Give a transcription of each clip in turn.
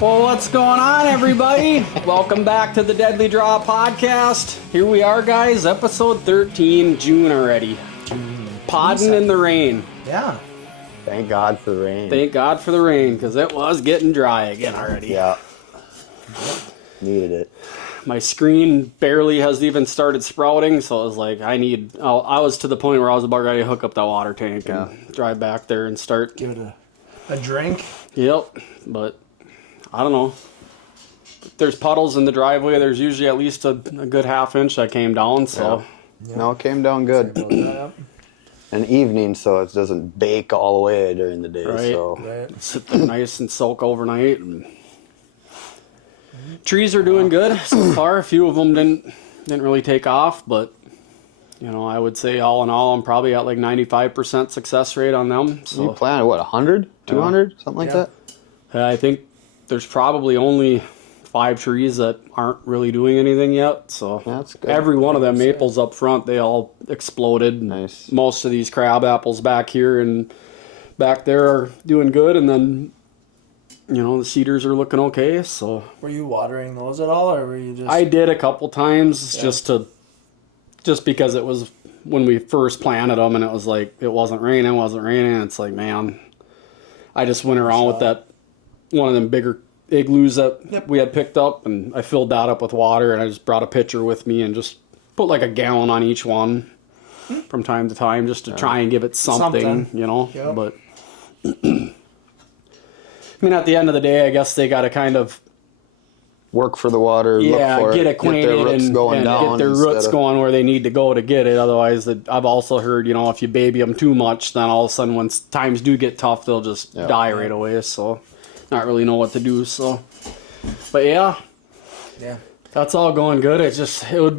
Well, what's going on, everybody? Welcome back to the Deadly Draw podcast. Here we are, guys, episode 13, June already. Podding in the rain. Yeah. Thank God for the rain. Thank God for the rain, because it was getting dry again already. Yeah. Needed it. My screen barely has even started sprouting, so I was like, I was to the point where I was about ready to hook up that water tank and drive back there and start. Give it a drink. Yep, but I don't know. If there's puddles in the driveway, there's usually at least a good half inch that came down, so. Yeah. No, it came down good. An evening, so it doesn't bake all the way during the day. Right. So. Sit there nice and soak overnight. And trees are doing good so far. A few of them didn't really take off, but I would say all in all, I'm probably at like 95% success rate on them. So You planted what, 100, 200, something like that? I think there's probably only 5 trees that aren't really doing anything yet. So That's good. every one of them maples up front, they all exploded. Nice. Most of these crab apples back here and back there are doing good, and then the cedars are looking okay. So Were you watering those at all, or were you just? I did a couple times just because it was when we first planted them, and it was like it wasn't raining. It's like, man, I just went around with that one of them bigger igloos that we had picked up, and I filled that up with water, and I just brought a pitcher with me and just put like a gallon on each one from time to time just to try and give it something. Yep. But I mean, at the end of the day, I guess they got to kind of Work for the water, look for get it, acquainted get their roots and going down get their roots going where they need to go to get it. Otherwise, I've also heard, if you baby them too much, then all of a sudden when times do get tough, they'll just die right away. So not really know what to do. So, but yeah, that's all going good. It'd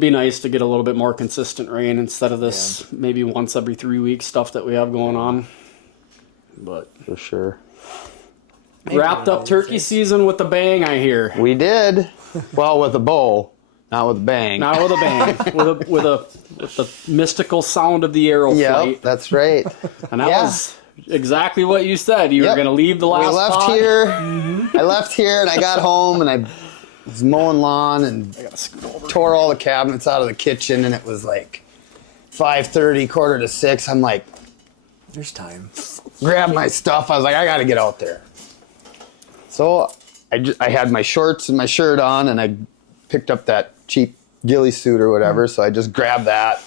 be nice to get a little bit more consistent rain instead of this maybe once every 3 weeks stuff that we have going on. But for sure. Wrapped up turkey season with a bang, I hear. We did. Well, with a bow, not with a bang. Not with a bang. with the mystical sound of the arrow flight. Yep, that's right. And that was exactly what you said. You were going to leave the last We left pod. here. I left here and I got home and I was mowing lawn and tore all the cabinets out of the kitchen, and it was like 5:30, 5:45. I'm like, There's time. grabbed my stuff. I was like, I got to get out there. So I had my shorts and my shirt on, and I picked up that cheap ghillie suit or whatever. So I just grabbed that,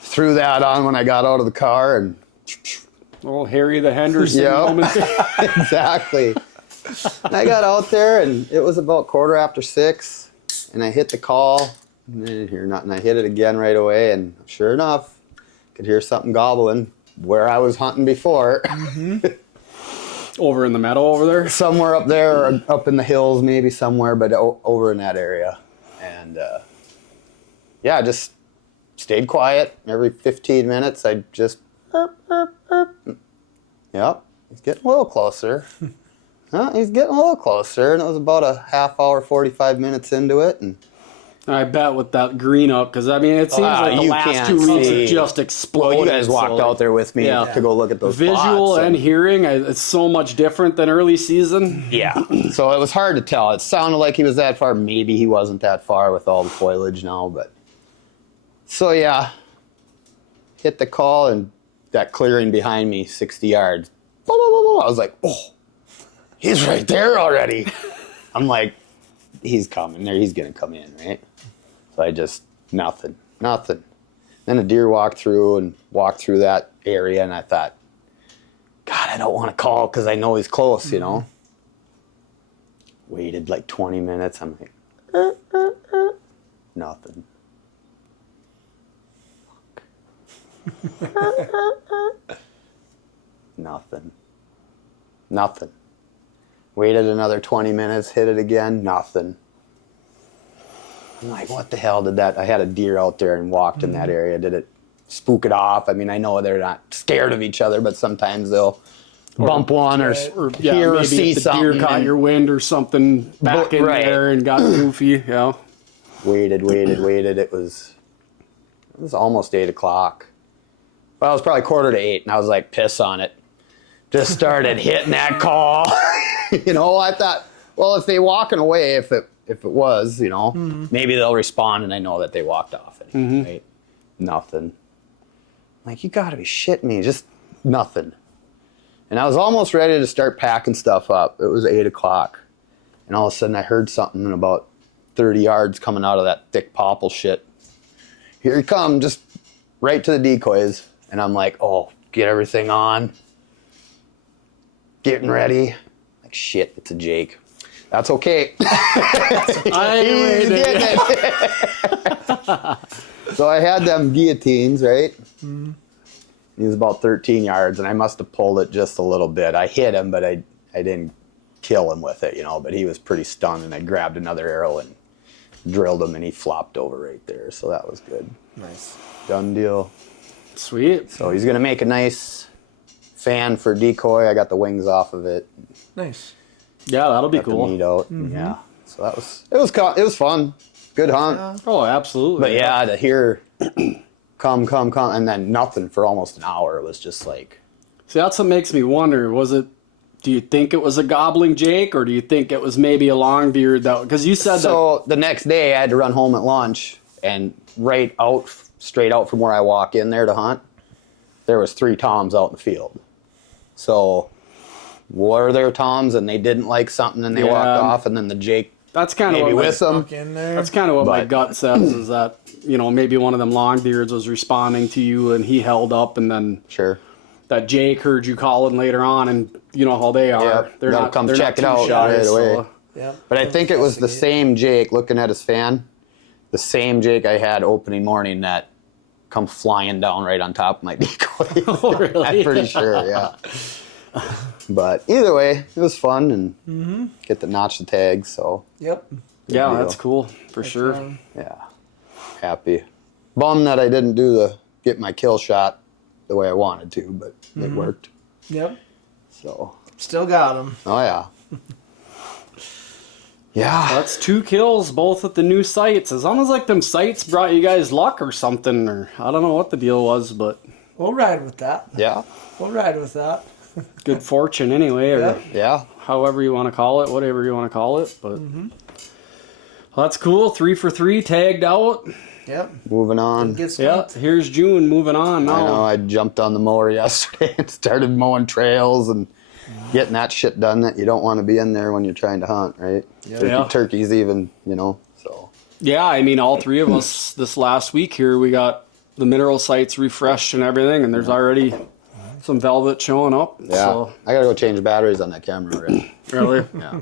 threw that on when I got out of the car, and Oh, Harry the Henderson moment. exactly. And I got out there, and it was about 6:15, and I hit the call, and I didn't hear nothing. I hit it again right away, and sure enough, could hear something gobbling where I was hunting before. Over in the meadow over there? Somewhere up there, or up in the hills, maybe somewhere, but over in that area. And I just stayed quiet. Every 15 minutes, I just burp, burp, burp. Yep, he's getting a little closer. He's getting a little closer, and it was about a half hour, 45 minutes into it, and I bet with that green up, because I mean, it seems like the you last can't 2 weeks see. it just exploded. well, you guys walked so out there with me to go look at those visual spots, and hearing, it's so much different than early season. yeah. So it was hard to tell. It sounded like he was that far. Maybe he wasn't that far with all the foliage now, but so hit the call, and that clearing behind me, 60 yards. I was like, oh, he's right there already. I'm like, he's coming there. He's gonna come in, right? So I just nothing. Then a deer walked through that area, and I thought, God, I don't want to call because I know he's close, Waited like 20 minutes. I'm like, nothing. Nothing. Waited another 20 minutes, hit it again, nothing. I'm like, what the hell did that? I had a deer out there and walked in that area. Did it spook it off? I mean, I know they're not scared of each other, but sometimes they'll bump one or hear or maybe see if the something. deer caught your wind or something back in there and got goofy. Yeah. Waited. It was almost 8 o'clock. Well, it was probably 7:45, and I was like, piss on it. Just started hitting that call. You know, I thought, well, if they walking away, if it was, you know, maybe they'll respond and I know that they walked off. Right? Nothing. Like, you gotta be shitting me. Just nothing. And I was almost ready to start packing stuff up. It was 8 o'clock. And all of a sudden I heard something about 30 yards coming out of that thick popple shit. Here he comes, just right to the decoys. And I'm like, oh, get everything on. Getting ready. Like, shit, it's a Jake. That's okay. I He's getting it. So I had them guillotines, right? He was about 13 yards, and I must have pulled it just a little bit. I hit him, but I didn't kill him with it, you know, but he was pretty stunned, and I grabbed another arrow and drilled him, and he flopped over right there, so that was good. Nice. Done deal. Sweet. So he's going to make a nice fan for decoy. I got the wings off of it. Nice. Yeah, that'll be Got the cool. meat out. Yeah. So it was fun. Good hunt. Oh, absolutely. But yeah, to hear come, and then nothing for almost an hour. It was just like... See, that's what makes me wonder. Do you think it was a gobbling Jake, or do you think it was maybe a long beard? Because you said So the next day I had to run home at lunch, and straight out from where I walk in there to hunt, there was 3 toms out in the field. So were there toms and they didn't like something and they walked off, and then the Jake that's kind of maybe what with them. That's kind of what my gut says, is that, you know, maybe one of them longbeards was responding to you and he held up, and then Sure. that Jake heard you calling later on, and you know how they are. Yeah, they're they'll not come they're check not it out too shy, right away. so- Yep. But I think it was the same Jake, looking at his fan, the same Jake I had opening morning that come flying down right on top of my decoy. Oh, really? I'm pretty sure, yeah. But either way, it was fun, and get to notch the tags, so Yep. Yeah, deal. that's cool for sure. yeah, happy. Bummed that I didn't get my kill shot the way I wanted to, but it worked. Yep. So, Still got him. oh yeah. Yeah. That's 2 kills, both at the new sites. It's almost like them sites brought you guys luck or something, or I don't know what the deal was, but We'll ride with that. Yeah. We'll ride with that. good fortune anyway, or Yep. Yeah. however you want to call it, whatever you want to call it. But well, that's cool. 3 for 3 tagged out. Yep. Moving on. Get Yeah, stumped. here's June moving on now. I know, I jumped on the mower yesterday and started mowing trails and getting that shit done that you don't want to be in there when you're trying to hunt, right? Yeah. Turkeys even, you know, so. Yeah, I mean, all 3 of us this last week here, we got the mineral sites refreshed and everything, and there's already some velvet showing up. Yeah. So, I gotta go change batteries on that camera already. really? Yeah.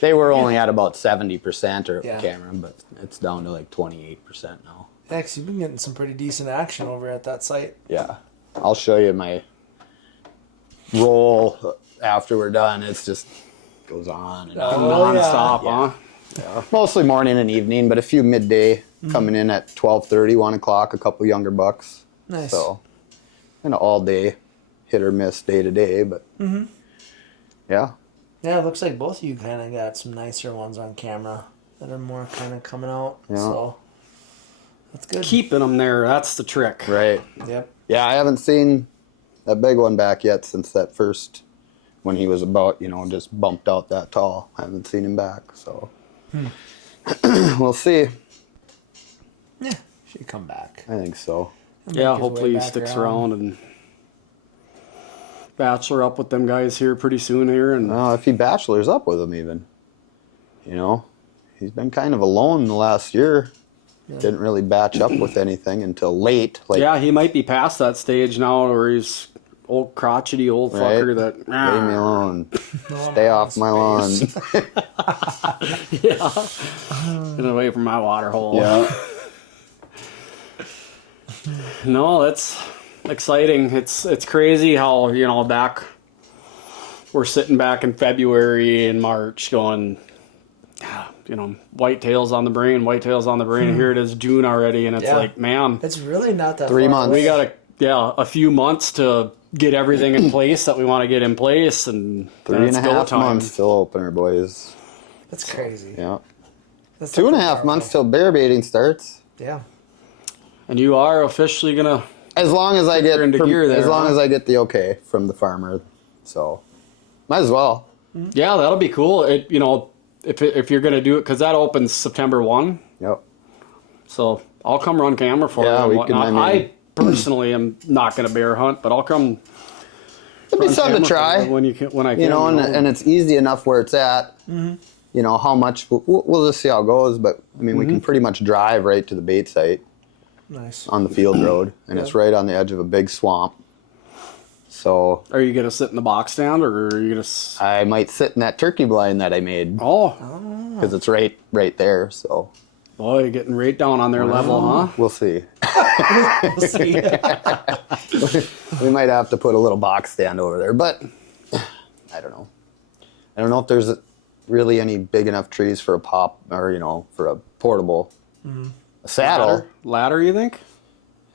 They were only at about 70% or Yeah. camera, but it's down to like 28% now. Yeah, 'cause you've been getting some pretty decent action over at that site. Yeah. I'll show you my roll after we're done. It's just goes on and on. Oh, yeah. Non-stop, Yeah. huh? Mostly morning and evening, but a few midday coming in at 12:30, 1 o'clock, a couple younger bucks. Nice. So, kind of all day, hit or miss day to day, but yeah. Yeah, it looks like both of you kind of got some nicer ones on camera that are more kind of coming out. Yeah. So that's good. Keeping them there, that's the trick. Right. Yep. Yeah, I haven't seen that big one back yet since that first, when he was about, just bumped out that tall. I haven't seen him back, so. We'll see. Yeah, should come back. I think so. Yeah, Make his hopefully way he back sticks around and bachelor up with them guys here pretty soon here. And If he bachelors up with him even. He's been kind of alone the last year. Yeah. Didn't really batch up with anything until late. yeah, he might be past that stage now where he's old crotchety old fucker that. Leave me alone. Stay off my lawn. Yeah. Get away from my water hole. Yeah. No, that's exciting. It's crazy how, we're sitting back in February and March going, whitetails on the brain. And here it is June already, and it's Yeah. like, man, It's really not that 3 far months. we away. got a few months to get everything in place that we want to get in place, and then 3 it's and a go half time. months till opener, boys. That's crazy. Yeah. That's 2.5 not that far months away. till bear baiting starts. Yeah. And you are officially gonna. As long as I get into gear there, as long huh? as I get the okay from the farmer. So might as well. Yeah, that'll be cool. If you're gonna do it, because that opens September 1. Yep. So I'll come run camera for Yeah, you. we can, I personally am not gonna bear hunt, but I'll come. It'd be something to try. When I can. And it's easy enough where it's at. How much, we'll just see how it goes, but I mean, we can pretty much drive right to the bait site. Nice. On the field road, and it's right on the edge of a big swamp. So, are you gonna sit in the box stand, or are you gonna? I might sit in that turkey blind that I made. Oh, because it's right there. So, boy, you're getting right down on their level, huh? We'll see. We'll see. We might have to put a little box stand over there, but I don't know. I don't know if there's really any big enough trees for a pop, or for a portable. A saddle. Ladder, you think?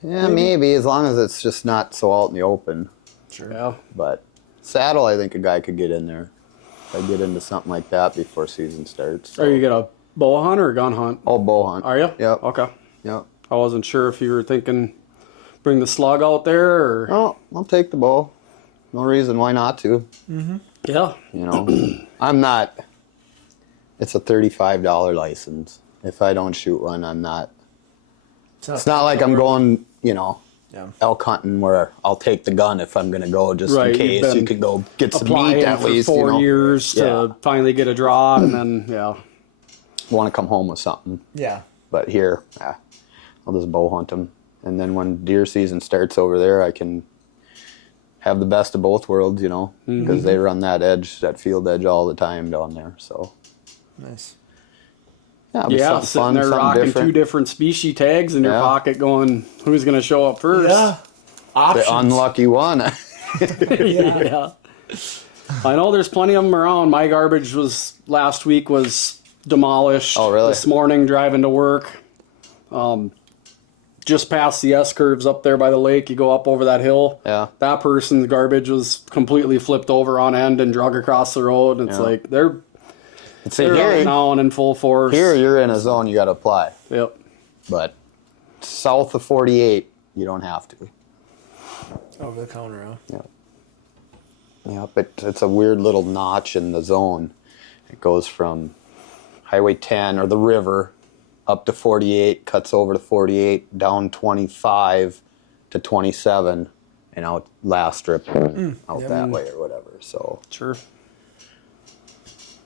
Yeah, maybe, as long as it's just not so out in the open. Sure. Yeah. But saddle, I think a guy could get in there. I'd get into something like that before season starts. So. Are you gonna bow hunt or gun hunt? Oh, bow hunt. Are you? Yep. Okay. Yep. I wasn't sure if you were thinking bring the slug out there or. Oh, I'll take the bow. No reason why not to. Yeah. I'm not. It's a $35 license. If I don't shoot one, I'm not. It's not like I'm going, elk hunting where I'll take the gun if I'm going to go just in case. You can go get some meat at for least. 4 years to finally get a draw, and then, Want to come home with something. Yeah. But here, I'll just bow hunt them. And then when deer season starts over there, I can have the best of both worlds, because they run that field edge all the time down there. So Nice. Yeah, sitting there rocking different. 2 different species tags in your pocket going, who's going to show up first? Yeah. Options. The unlucky one. Yeah. I know there's plenty of them around. My garbage last week was demolished. Oh, really? This morning driving to work. Just past the S-curves up there by the lake, you go up over that hill. Yeah. That person's garbage was completely flipped over on end and drug across the road. And it's like, they're out now and in full force. Here, you're in a zone you got to apply. Yep. But south of 48, you don't have to. Over the counter, huh? Yeah. Yeah, but it's a weird little notch in the zone. It goes from Highway 10 or the river up to 48, cuts over to 48, down 25 to 27, and out last strip out that way or whatever. So sure.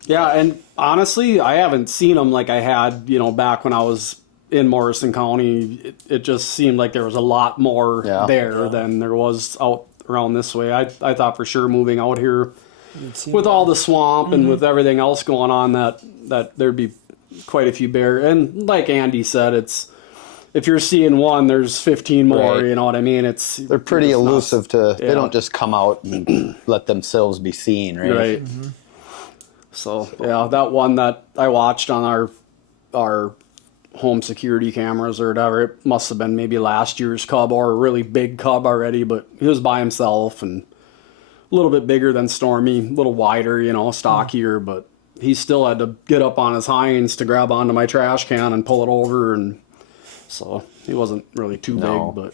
Yeah, and honestly, I haven't seen them like I had, back when I was in Morrison County. It just seemed like there was a lot more there than there was out around this way. I thought for sure moving out here with all the swamp and with everything else going on that there'd be quite a few bear. And like Andy said, if you're seeing one, there's 15 more, Right. you know what I mean? They're pretty elusive they don't just come out and let themselves be seen, right? Right. So, yeah, that one that I watched on our home security cameras or whatever, it must have been maybe last year's cub or a really big cub already, but he was by himself and a little bit bigger than Stormy, a little wider, stockier, but he still had to get up on his hinds to grab onto my trash can and pull it over, and so he wasn't really too big, but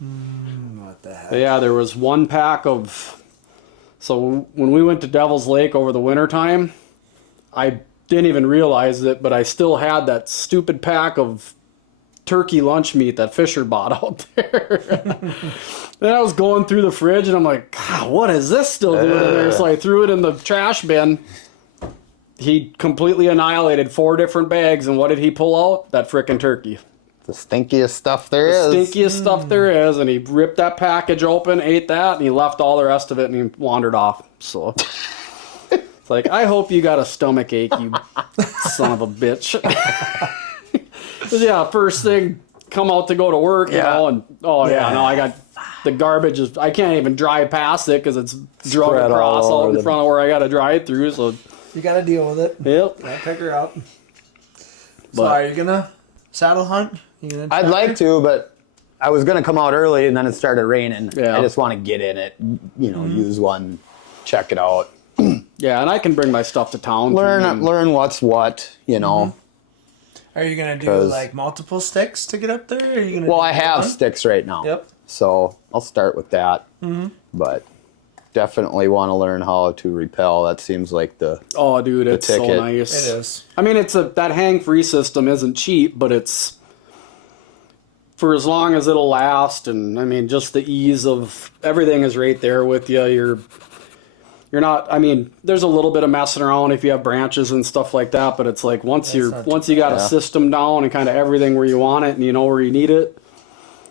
What the heck? yeah, there was one pack of. So when we went to Devil's Lake over the wintertime, I didn't even realize it, but I still had that stupid pack of turkey lunch meat that Fisher bought out there. Then I was going through the fridge and I'm like, God, what is this still doing in there? So I threw it in the trash bin. He completely annihilated 4 different bags, and what did he pull out? That frickin' turkey. The stinkiest stuff there is. Stinkiest stuff there is, and he ripped that package open, ate that, and he left all the rest of it, and he wandered off. So it's like, I hope you got a stomach ache, you son of a bitch. Yeah, first thing, come out to go to work, and I got the garbage. I can't even drive past it because it's drug Spread across all out over in front of where I got to drive through. So You got to deal with it. yep. Gotta pick her up. So But- are you gonna saddle hunt? I'd like to, but I was going to come out early and then it started raining. Yeah. I just want to get in it, use one, check it out. Yeah, and I can bring my stuff to town. Learn what's what, Are you gonna do 'Cause- like multiple sticks to get up there? Or are you gonna Well, do I have one? sticks right now. Yep. So I'll start with that. But definitely want to learn how to rappel. That seems like the Oh, dude, it's so ticket. nice. It is. I mean, that hang-free system isn't cheap, but it's for as long as it'll last, and I mean, just the ease of everything is right there with you. You're not. I mean, there's a little bit of messing around if you have branches and stuff like that, but it's like once you got a system down and kind of everything where you want it and you know where you need it,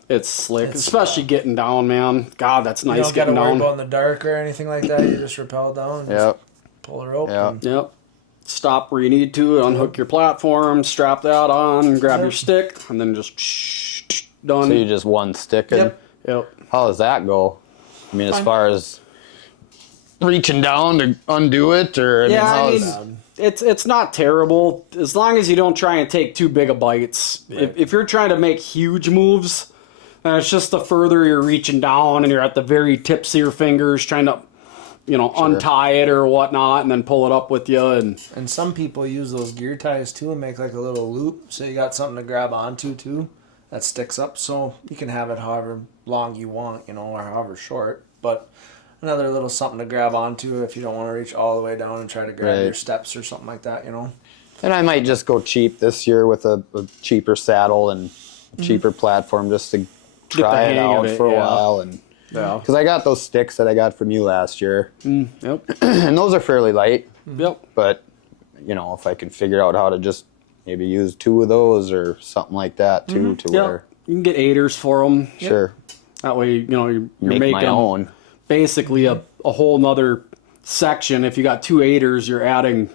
it's slick. Especially getting down, man. God, that's nice. You don't got to getting worry down. about in the dark or anything like that. You just rappel down. Yep. Pull the rope. Yep. And Yep. Stop where you need to, unhook your platform, strap that on, grab your stick, and then just done. So you just one sticking. Yep. How does that go? I mean, as far as reaching down to undo it, or it's not terrible as long as you don't try and take too big of bites. Right. If you're trying to make huge moves, then it's just the further you're reaching down and you're at the very tips of your fingers trying to, untie it or whatnot and then pull it up with you. And some people use those gear ties too and make like a little loop, so you got something to grab onto too that sticks up, so you can have it however long you want, or however short, but another little something to grab onto if you don't want to reach all the way down and try to grab your steps or something like that, And I might just go cheap this year with a cheaper saddle and a cheaper platform just to try it out for a while. And because I got those sticks that I got from you last year. Yep. And those are fairly light. Yep. But, if I can figure out how to just maybe use 2 of those or something like that too, to where. You can get aiders for them. Sure. That way, you're Make making my own. basically a whole nother section. If you got 2 aiders, you're adding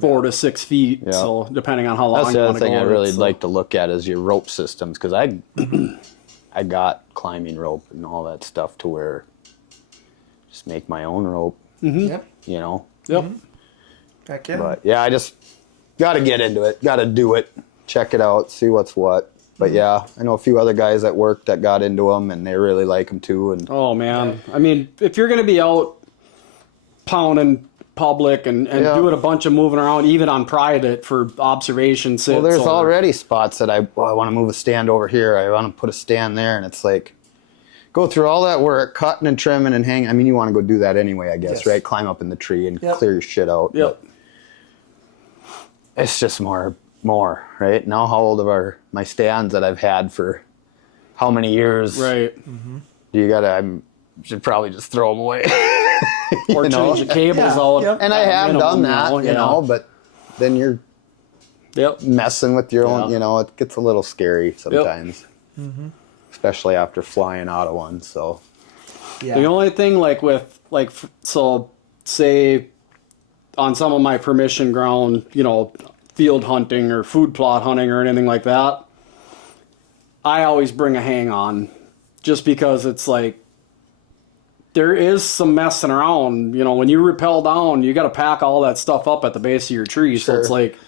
4 to 6 feet. Yeah. So depending on how long That's you the want other to go. thing I really like to look at is your rope systems, because I got climbing rope and all that stuff to where just make my own rope. Yep. Yep. Heck yeah. But yeah, I just got to get into it. Got to do it. Check it out. See what's what. But yeah, I know a few other guys at work that got into them and they really like them too. And Oh man, I mean, if you're going to be out pounding public and doing a bunch of moving around, even on private for observation sits. well, there's already spots that I want to move a stand over here. I want to put a stand there, and it's like go through all that work, cutting and trimming and hanging. I mean, you want to go do that anyway, I guess, right? Climb up in the tree and clear your shit out. Yep. But it's just more, right? Now, how old are my stands that I've had for how many years? Right. Do you gotta? I should probably just throw them away. Or change the cables out. Yep. And I have done that, now, but then you're messing with your own, it gets a little scary sometimes. Especially after flying out of one, so. Yeah. The only thing so say on some of my permission ground, field hunting or food plot hunting or anything like that, I always bring a hang on just because it's like there is some messing around. When you rappel down, you got to pack all that stuff up at the base of your tree. So it's like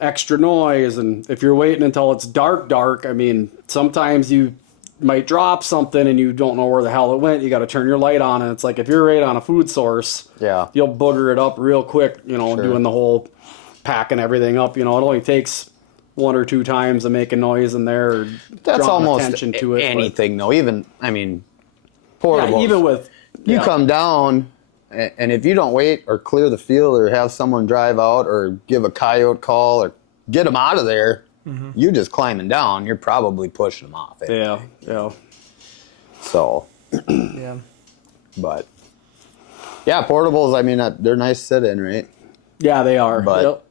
extra noise. And if you're waiting until it's dark, I mean, sometimes you might drop something and you don't know where the hell it went. You got to turn your light on. And it's like if you're right on a food source, you'll booger it up real quick, doing the whole packing everything up. It only takes 1 or 2 times to make a noise in there. Or that's almost attention to it, anything, though. Even, portables. Yeah, even with you come down, and if you don't wait or clear the field or have someone drive out or give a coyote call or get them out of there, you just climbing down, you're probably pushing them off. Yeah. So. Yeah. But. Yeah, portables, I mean, they're nice sit in, right? Yeah, they are. But,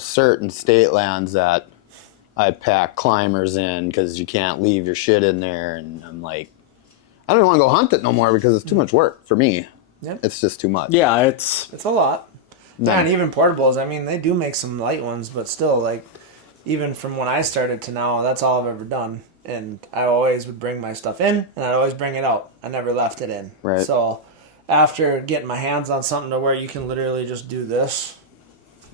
certain state lands that I pack climbers in because you can't leave your shit in there, and I'm like, I don't want to go hunt it no more because it's too much work for me. Yep. It's just too much. Yeah, it's a lot. Yeah, and even portables, I mean, they do make some light ones, but still, even from when I started to now, that's all I've ever done. And I always would bring my stuff in, and I'd always bring it out. I never left it in. Right. So after getting my hands on something to where you can literally just do this,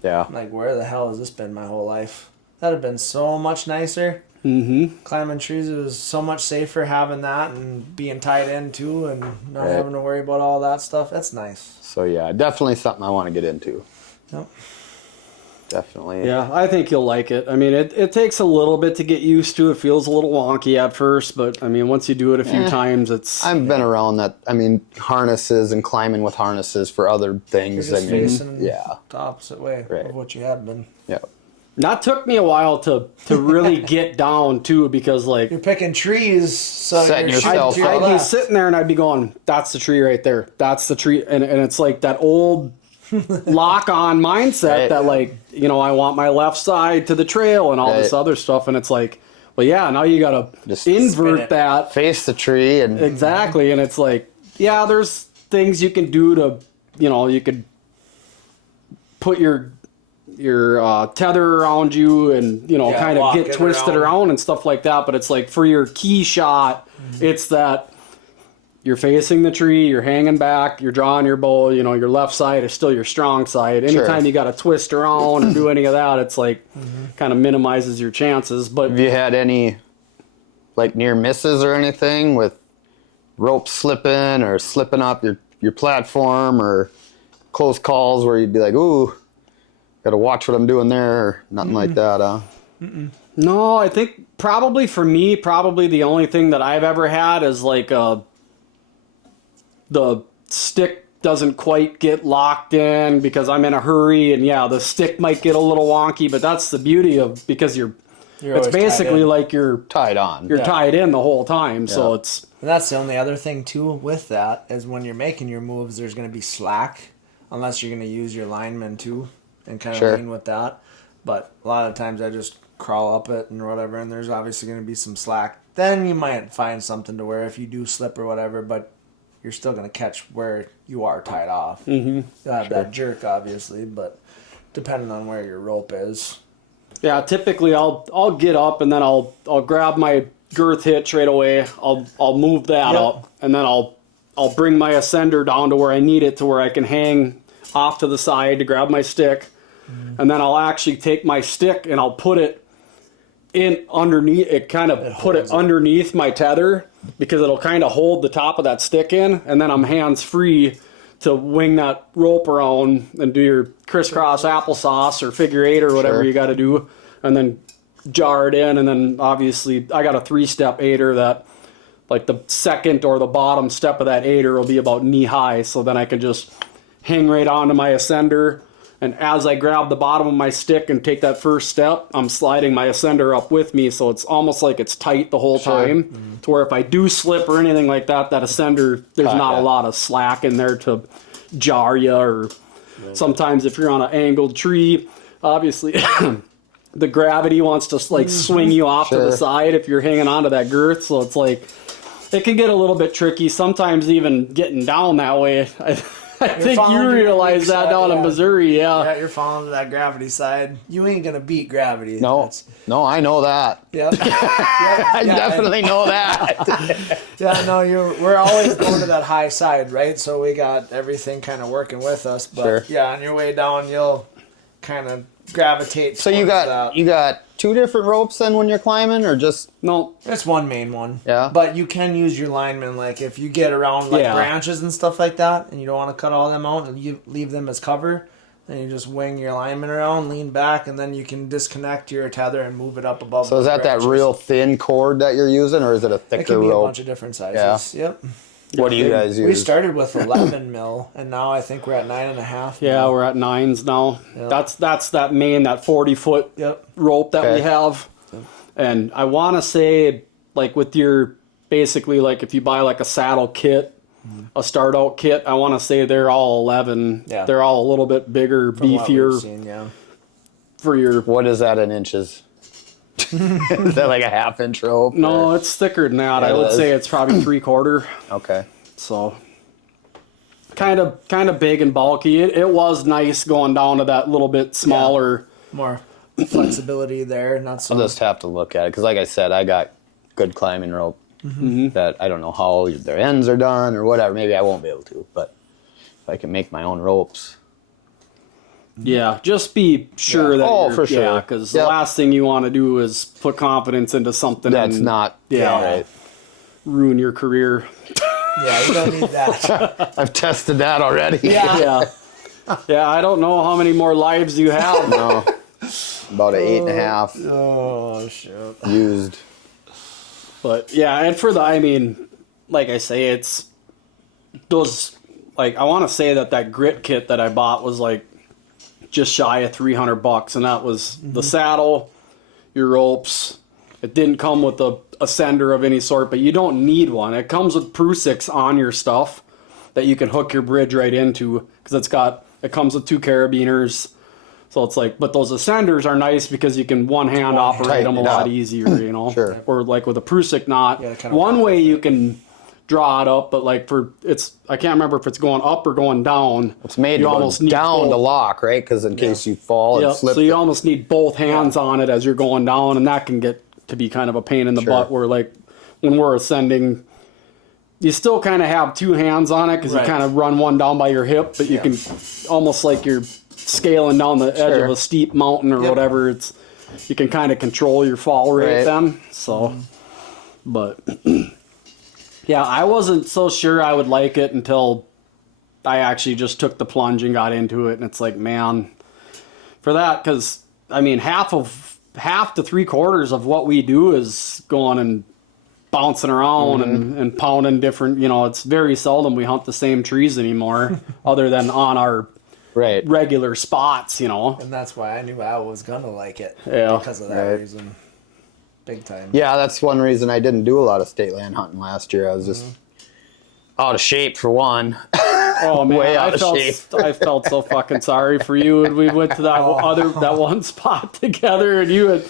where the hell has this been my whole life? That would have been so much nicer. Climbing trees, it was so much safer having that and being tied in too and not having to worry about all that stuff. That's nice. So yeah, definitely something I want to get into. Yep. definitely. Yeah, I think you'll like it. I mean, it takes a little bit to get used to. It feels a little wonky at first, but I mean, once you do it a few times, it's... I've been around that. I mean, harnesses and climbing with harnesses for other things. You're just I mean, facing yeah. the opposite way Right. of what you have been. Yeah. That took me a while to really get down, too, because, like... You're picking trees, so Setting you're shooting yourself to your up. I'd be left. sitting there and I'd be going, that's the tree right there. That's the tree. And it's like that old lock-on mindset Right. that, like, you know, I want my left side to the trail and all this Right. other stuff. And it's like, well, yeah, now you got to Just spin invert it. that. Face the tree and Exactly. And it's like, yeah, there's things you can do to, you know, you could put your tether around you and, you know, Yeah, kind of lock get it twisted around and stuff like that. But it's like for your key shot, it's that you're facing the tree, you're hanging back, you're drawing your bow, you know, your left side is still your strong side. Anytime you got to twist around or do any of that, it's like kind of minimizes your chances. But have you had any like near misses or anything with rope slipping or slipping off your platform or close calls where you'd be like, ooh, gotta watch what I'm doing there or nothing like that, huh? no, I think probably for me, probably the only thing that I've ever had is like the stick doesn't quite get locked in because I'm in a hurry, and yeah, the stick might get a little wonky, but that's the beauty of because You're it's always tied basically in. like you're Tied on. tied in the whole time, so Yeah. it's And that's the only other thing too with that is when you're making your moves, there's going to be slack unless you're going to use your lineman too and kind of Sure. lean with that. But a lot of times I just crawl up it and whatever, and there's obviously going to be some slack. Then you might find something to where if you do slip or whatever, but you're still going to catch where you are tied off. Mm-hmm. You have that jerk obviously, but depending on where your rope is. yeah. Typically, I'll get up and then I'll grab my girth hitch right away. I'll move that Yep. up, and then I'll bring my ascender down to where I need it to where I can hang off to the side to grab my stick, and then I'll actually take my stick and I'll put it in underneath it, kind of put it holds it. underneath my tether because it'll kind of hold the top of that stick in, and then I'm hands free to wing that rope around and do your crisscross applesauce or figure eight or whatever Sure. you got to do, and then jar it in. And then obviously I got a 3-step aider that like the second or the bottom step of that aider will be about knee high, so then I can just hang right onto my ascender, and as I grab the bottom of my stick and take that first step, I'm sliding my ascender up with me, so it's almost like it's tight the whole Sure. time, to where if I do slip or anything like that, that ascender, there's Got not ya. a lot of slack in there to jar you, or sometimes if you're on an angled tree, obviously the gravity wants to like swing you off to the Sure. side if you're hanging onto that girth, so it's like it can get a little bit tricky sometimes even getting down that way. I think you following your realize weak that side, down in yeah. Missouri, Yeah, you're falling to that gravity side. You ain't gonna beat gravity. No, no, I know that. Yep. I definitely know that. We're always going to that high side, right? So we got everything kind of working with us. But Sure. yeah, on your way down, you'll kind of gravitate. So you towards got that. you got 2 different ropes then when you're climbing, or just No, It's one main one. Yeah. But you can use your lineman, like if you get around like Yeah. branches and stuff like that, and you don't want to cut all them out, and you leave them as cover. Then you just wing your lineman around, lean back, and then you can disconnect your tether and move it up above. so is those that that branches. real thin cord that you're using, or is it a It thicker can be a rope? bunch of different sizes. Yep. What do you guys use? We started with 11 mil, and now I think we're at 9.5. yeah, mil. we're at 9s now. Yeah. That's that 40-foot Yep. rope that Okay. we have. And I want to say, like with your, basically like if you buy like a saddle kit, a start out kit, I want to say they're all 11. Yeah. They're all a little bit bigger, From what we've beefier seen, yeah. for your... What is that in inches? Is that like a 1/2 inch rope? No, or- it's thicker than that. Yeah, I it would is. say it's probably 3/4. Okay. So kind of big and bulky. It was nice going down to that little bit smaller. More flexibility there, not so. I'll just have to look at it because, like I said, I got good climbing rope that I don't know how their ends are done or whatever. Maybe I won't be able to, but if I can make my own ropes. Yeah, just be sure Yeah. that Oh, you're, for sure. yeah, because the Yep. last thing you want to do is put confidence into something That's and not yeah. right. ruin your career. Yeah, you don't need that. I've tested that already. Yeah. Yeah, I don't know how many more lives you have. No. About an 8.5 Oh shit. used. But yeah, and for the, I mean, like I say, it's those, like, I want to say that grit kit that I bought was like just shy of $300, and that was the saddle, your ropes. It didn't come with a sender of any sort, but you don't need one. It comes with Prusix on your stuff that you can hook your bridge right into, because it comes with 2 carabiners. So it's like, but those ascenders are nice because you can one-hand operate them a lot easier, you know? Sure. Or like with a Prusik knot, Yeah, kind of one way you can draw it up, but like I can't remember if it's going up or going down. It's made you to go almost need down both. the lock, right? Because in case you fall and Yep, slip. so you almost need both hands on it as you're going down, and that can get to be kind of a pain in the butt where like when we're ascending, you still kind of have 2 hands on it because you kind of run one down by your hip, but you can almost like you're scaling down the edge of a steep mountain or whatever. You can kind of control your fall rate then. So, but yeah, I wasn't so sure I would like it until I actually just took the plunge and got into it, and it's like, man, for that, because I mean, half to 3/4 of what we do is going and bouncing around and pounding different, you know, it's very seldom we hunt the same trees anymore other than on our regular spots, you know. And that's why I knew I was gonna like it. Yeah. Because of that reason. Big time. Yeah, that's one reason I didn't do a lot of state land hunting last year. I was just out of shape for one. Oh man, Way out I of shape. felt so fucking sorry for you, and we went to that one spot together, and you had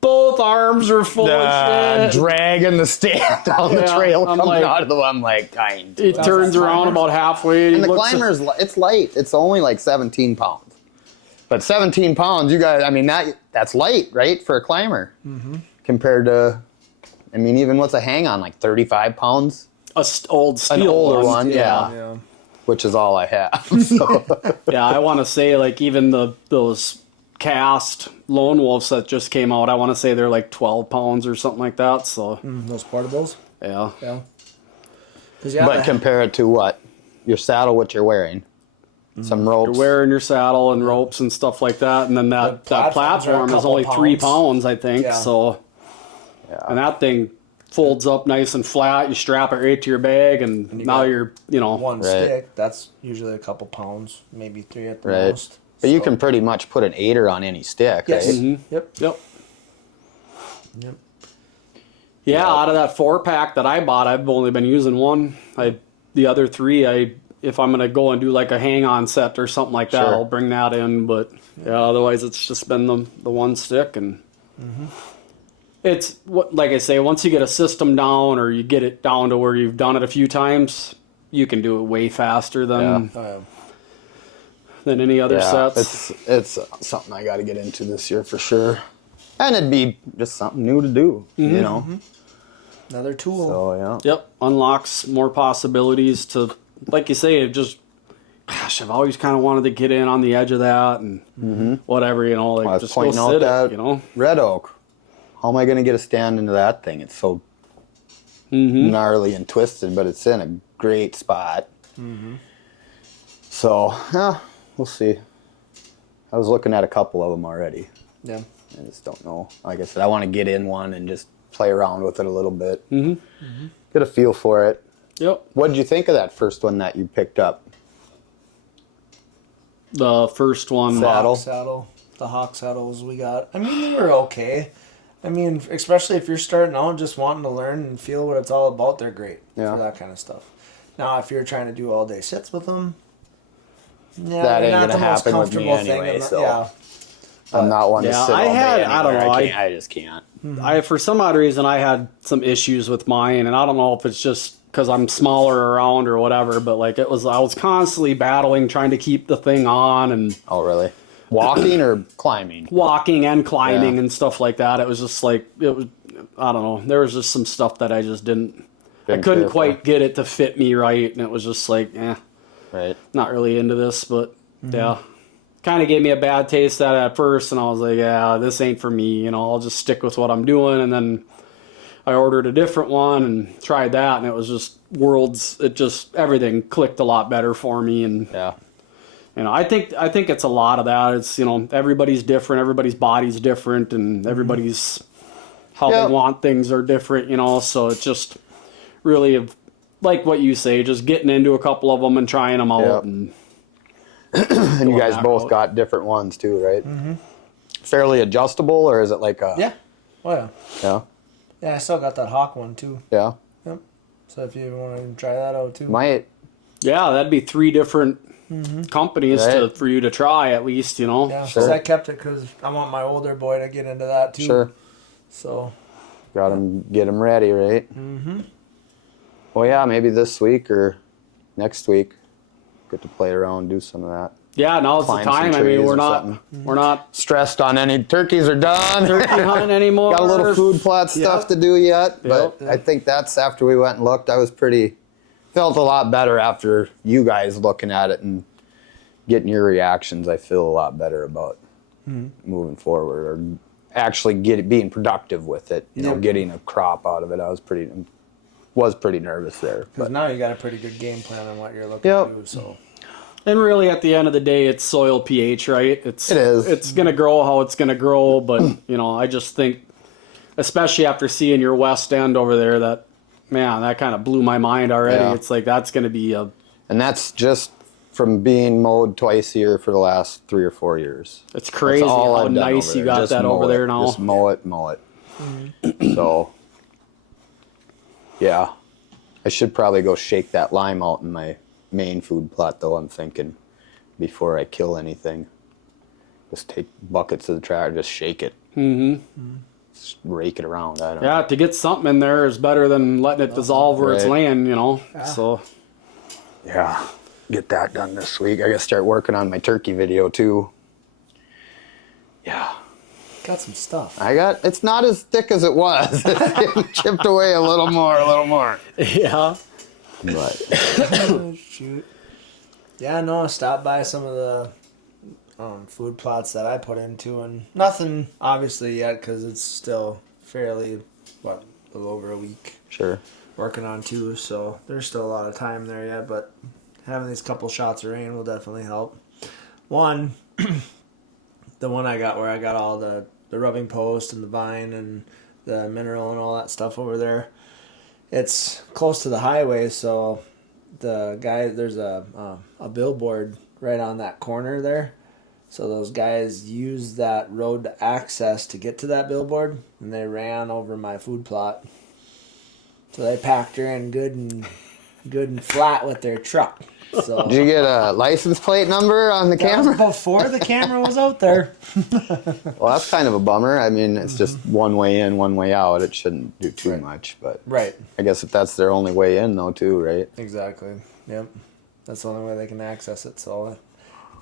both arms were full of shit. Dragging the stand down the trail I'm coming like- out of the. I'm like, It turns around about halfway, and the climber's it's light. It's only like 17 pounds. But 17 pounds, you guys, I mean that's light, right, for a climber compared to, I mean, even what's a hang on, like 35 pounds. Old steel An older one, yeah. Yeah. Which is all I have. So. Yeah, I want to say like even those cast lone wolves that just came out, I want to say they're like 12 pounds or something like that. So Those portables? yeah. Yeah. But compare it to what? Your saddle, what you're wearing. Some ropes. You're wearing your saddle and ropes and stuff like that, and then that platforms are a platform is couple only 3 pounds. pounds, I think. Yeah. So, Yeah. and that thing folds up nice and flat. You strap it right to your bag, and now got you're, you know, one stick, that's usually a couple pounds, maybe 3 at the Right. most. But you can pretty much put an 8er on any stick, Yes. right? Yep. Yep. Yep. Yeah, out of that 4-pack that I bought, I've only been using one. The other 3, if I'm gonna go and do like a hang-on set or something like that, Sure. I'll bring that in. But yeah, otherwise it's just been the one stick, and it's what, like I say, once you get a system down or you get it down to where you've done it a few times, you can do it way faster than any other sets. It's something I got to get into this year for sure. And it'd be just something new to do, you know? Another tool. So, yeah. Yep, unlocks more possibilities to, like you say, it just, gosh, I've always kind of wanted to get in on the edge of that and whatever, you know, like I was just go pointing out sit that it, you know. red oak. How am I going to get a stand into that thing? It's so gnarly and twisted, but it's in a great spot. So, yeah, we'll see. I was looking at a couple of them already. Yeah. I just don't know. Like I said, I want to get in one and just play around with it a little bit. Get a feel for it. Yep. What did you think of that first one that you picked up? The first one. Saddle. The hawk saddles we got. I mean, they were okay. I mean, especially if you're starting out and just wanting to learn and feel what it's all about, they're great for that kind of stuff. Now, if you're trying to do all day sits with them, yeah, That they're ain't not gonna the most happen with me comfortable thing. anyway, I'm not- so- yeah. I'm not one to Yeah, sit all I day had- I don't anywhere. know, I just can't. For some odd reason, I had some issues with mine, and I don't know if it's just because I'm smaller around or whatever, but like I was constantly battling trying to keep the thing on and Oh, really? Walking or climbing? walking and climbing Yeah. and stuff like that. It was just like, I don't know. There was just some stuff that I just I Didn't couldn't care for. quite get it to fit me right, and it was just like, Right. not really into this, but yeah. Kind of gave me a bad taste at first, and I was like, yeah, this ain't for me, you know, I'll just stick with what I'm doing. And then I ordered a different one and tried that, and it was just everything clicked a lot better for me. And Yeah. I think it's a lot of that. It's, everybody's different, everybody's body's different, and everybody's how Yep. they want things are different, so it's just really like what you say, just getting into a couple of them and trying them out. Yep. And And you guys that both route. got different ones too, right? Mm-hmm. Fairly adjustable, or is it like a... Yeah. Oh, yeah. Yeah? Yeah, I still got that hawk one, too. Yeah? Yep. So if you want to try that out, too. Might. yeah, that'd be 3 different companies Right. for you to try at least, Yeah, because Sure. I kept it because I want my older boy to get into that, too. Sure. So, Got him, get him ready, right? Mm-hmm. Well, yeah, maybe this week or next week, get to play around, do some of that. Yeah, now's the Climb some time. I mean, trees we're or not something. we're not Stressed on any turkeys are done. turkey hunting anymore. Got a little food plot stuff Yep. to do yet, but Yep. I think that's after we went and looked. I was felt a lot better after you guys looking at it and getting your reactions. I feel a lot better about moving forward or actually being productive with it. Yep. Getting a crop out of it. I was pretty nervous there. because But now you got a pretty good game plan on what you're looking Yep. to do, so. And really, at the end of the day, it's soil pH, right? It is. It's going to grow how it's going to grow, but I just think, especially after seeing your west end over there, that kind of blew my mind already. Yeah. It's like that's going to be and that's just from being mowed twice a year for the last 3 or 4 years. It's crazy That's all how I've done nice over you there. got Just that over mow there it. now. Just mow it. So, yeah. I should probably go shake that lime out in my main food plot, though, I'm thinking, before I kill anything. Just take buckets of the tractor, just shake it. Mm-hmm. Just rake it around. I don't know. Yeah, to get something in there is better than letting it dissolve where it's Right. laying, Yeah. So, Yeah. Get that done this week. I gotta start working on my turkey video, too. Yeah. Got some stuff. It's not as thick as it was. It's getting chipped away a little more. yeah. But Oh, shoot. Yeah, no, stop by some of the food plots that I put into, and nothing obviously yet because it's still fairly, a little over a week sure. working on too, so there's still a lot of time there yet, but having these couple shots of rain will definitely help. One, the one I got where I got all the rubbing post and the vine and the mineral and all that stuff over there, it's close to the highway, so there's a billboard right on that corner there. So those guys used that road to access to get to that billboard, and they ran over my food plot. So they packed her in good and flat with their truck. So Did you get a license plate number on the that was camera? before the camera was out there. Well, that's kind of a bummer. I mean, it's just one way in, one way out. It shouldn't do too much, but Right. I guess if that's their only way in, though, too, right? Exactly. Yep. That's the only way they can access it. So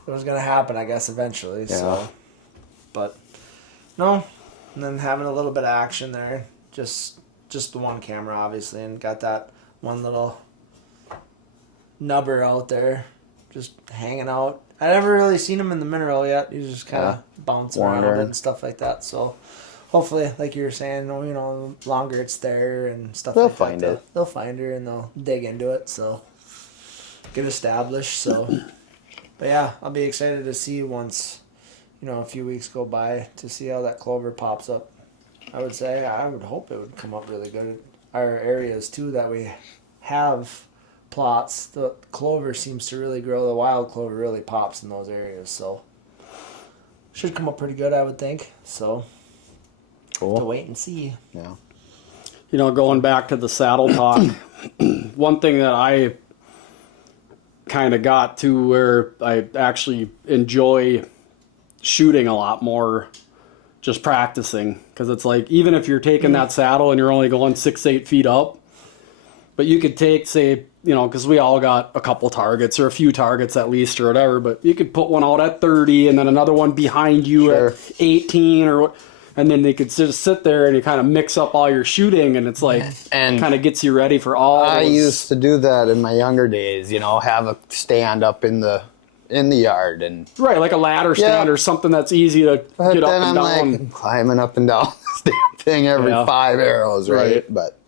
it was gonna happen, I guess, eventually. Yeah. So, but no. And then having a little bit of action there, just the one camera, obviously, and got that one little nubber out there, just hanging out. I never really seen him in the mineral yet. He's just kind of bouncing around Wandering. and stuff like that. So hopefully, like you were saying, longer it's there and stuff They'll like find that. it. They'll find her and they'll dig into it. So get established. So, but yeah, I'll be excited to see once, a few weeks go by to see how that clover pops up. I would hope it would come up really good. Our areas too that we have plots, the clover seems to really grow. The wild clover really pops in those areas, so should come up pretty good, I would think. So Cool. to wait and see. Yeah. Going back to the saddle talk, one thing that I kind of got to where I actually enjoy shooting a lot more, just practicing, because it's like, even if you're taking that saddle and you're only going 6-8 feet up, but you could take, say, because we all got a couple targets or a few targets at least or whatever, but you could put one out at 30 and then another one behind you Sure. at 18 or what, and then they could just sit there and you kind of mix up all your shooting, and it's like, And kind of gets you ready for all I those- used to do that in my younger days, have a stand up in the yard, and right, like a ladder stand Yeah. or something that's easy to but get up then and I'm down. like climbing up and down this damn thing every Yeah. 5 arrows, right? Right. But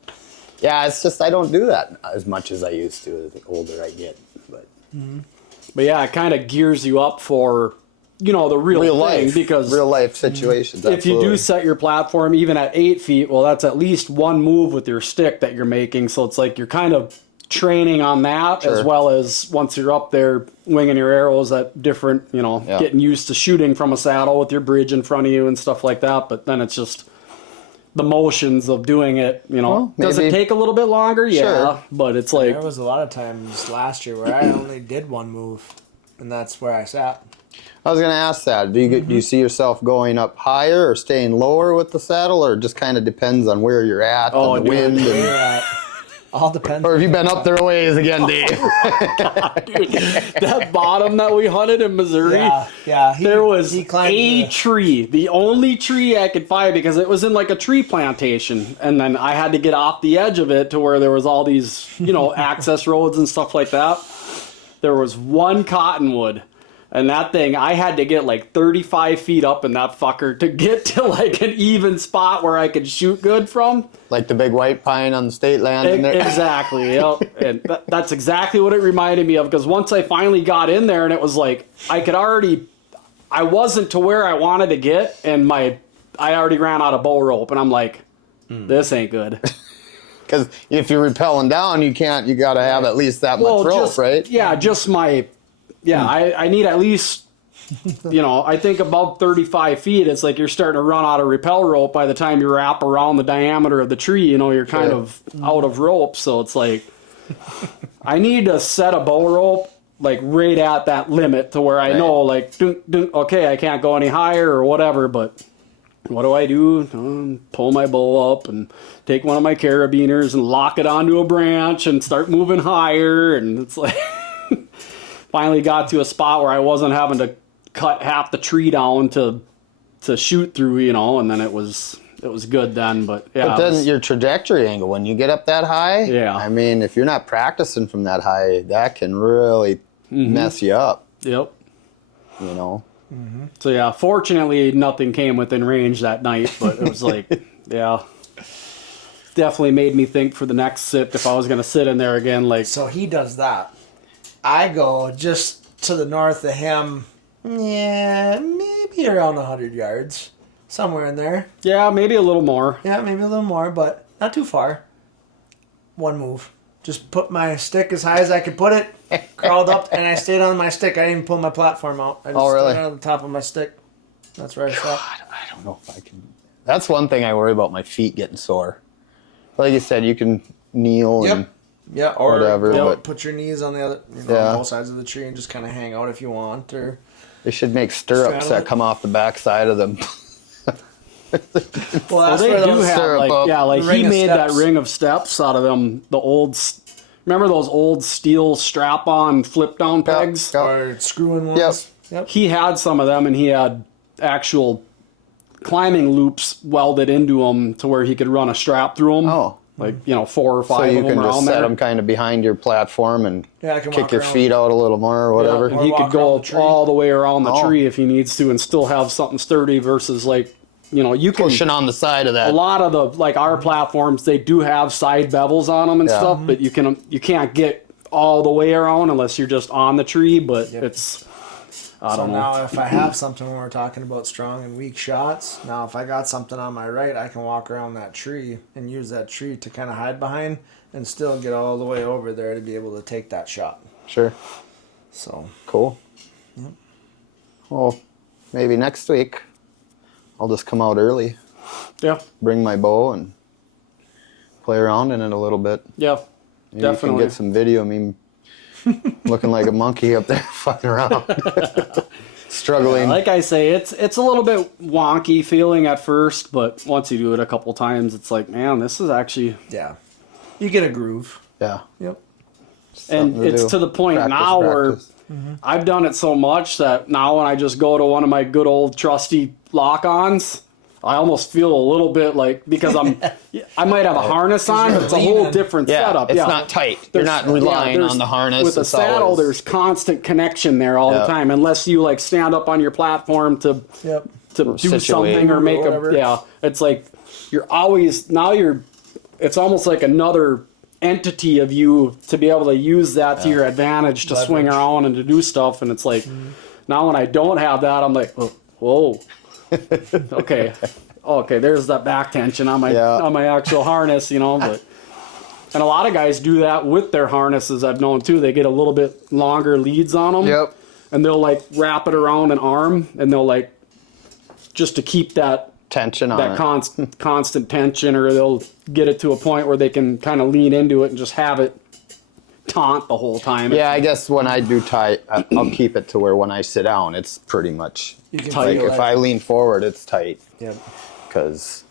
yeah, it's just I don't do that as much as I used to as the older I get. But But yeah, it kind of gears you up for, you know, the real thing, life, because real life situations. if you do set your platform even at 8 feet, well, that's at least one move with your stick that you're making. So it's like you're kind of training on that, as well as once you're up there winging your arrows at different, you know, getting used to shooting from a saddle with your bridge in front of you and stuff like that. But then it's just the motions of doing it, you know. Well, does it take a little bit longer? Yeah, Sure. but it's like, There was a lot of times last year where I only did one move, and that's where I sat. I was going to ask that. Do you see yourself going up higher or staying lower with the saddle, or it just kind of depends on where you're at and the wind? All depends. Or have you been up there a ways again, Dave? dude, that bottom that we hunted in Missouri, there was a tree, the only tree I could find, because it was in like a tree plantation, and then I had to get off the edge of it to where there was all these, you know, access roads and stuff like that. There was one cottonwood, and that thing, I had to get like 35 feet up in that fucker to get to like an even spot where I could shoot good from. Like the big white pine on the state land in there? Exactly, yep. And that's exactly what it reminded me of, because once I finally got in there and it was like, I wasn't to where I wanted to get, and I already ran out of bow rope, and I'm like, this ain't good. Because if you're rappelling down, you got to have at least that much rope, right? Yeah, just my... Yeah, I need at least, you know, I think above 35 feet, it's like you're starting to run out of rappel rope by the time you wrap around the diameter of the tree. You know, you're kind of out of rope. So it's like, I need to set a bow rope like right at that limit to where I know, like, okay, I can't go any higher or whatever, but what do? Pull my bow up and take one of my carabiners and lock it onto a branch and start moving higher. And it's like... Finally got to a spot where I wasn't having to cut half the tree down to shoot through, you know, and then it was good then. But yeah, but then your trajectory angle, when you get up that high, I mean, if you're not practicing from that high, that can really mess you up. Yep. You know. So yeah, fortunately nothing came within range that night, but it was like, definitely made me think for the next sit if I was going to sit in there again. Like, so he does that. I go just to the north of him, maybe around 100 yards, somewhere in there. Yeah, maybe a little more. Yeah, maybe a little more, but not too far. One move. Just put my stick as high as I could put it, crawled up, and I stayed on my stick. I didn't even pull my platform out. I just stayed on the top of my stick. That's where I sat. I don't know if I can. That's one thing I worry about, my feet getting sore. Like you said, you can kneel and... Yeah, or whatever, but put your knees on the other, on both sides of the tree and just kind of hang out if you want. Or they should make stirrups that come off the back side of them. Well, that's they where do those have, like he made that steps. ring of steps out of them. The old, remember those old steel strap-on flip-down pegs? Or screwing ones. Yep. He had some of them, and he had actual climbing loops welded into them to where he could run a strap through them. Oh. Like, you know, 4 or 5 so of you them can around just there. set them kind of behind your platform and kick your around. feet out a little more or whatever. And he could go all the way around the Oh. tree if he needs to and still have something sturdy versus, like, you know, you can... Pushing on the side of that. A lot of the, like, our platforms, they do have side bevels on them and stuff, but you can't get all the way around unless you're just on the tree, but it's... I don't know. Now if I have something when we're talking about strong and weak shots, now if I got something on my right, I can walk around that tree and use that tree to kind of hide behind and still get all the way over there to be able to take that shot. Sure. So cool. Yep. Well, maybe next week I'll just come out early. Yeah. Bring my bow and play around in it a little bit. Yeah. Maybe Definitely. you can get some video of me looking like a monkey up there fucking around. Struggling. Like I say, it's a little bit wonky feeling at first, but once you do it a couple times, it's like, man, this is actually... yeah, you get a groove. Yeah. Yep. And it's to the point now where I've done it so much that now when I just go to one of my good old trusty lock-ons, I almost feel a little bit like, because I might have a harness on, but it's a whole different setup. It's not tight. You're not relying on the harness. With a saddle, there's constant connection there all the time, unless you like stand up on your platform to do something or make it's like you're always, it's almost like another entity of you to be able to use that to your advantage to swing around and to do stuff. And it's like, now when I don't have that, I'm like, oh, whoa, okay, there's that back tension on my actual harness, you know. But and a lot of guys do that with their harnesses. I've known too. They get a little bit longer leads on them. Yep. And they'll like wrap it around an arm, and they'll like just to keep that tension on that it. constant tension, or they'll get it to a point where they can kind of lean into it and just have it taunt the whole time. Yeah, I guess when I do tight, I'll keep it to where when I sit down, it's pretty much tight. Like if I lean forward, it's tight. Yep.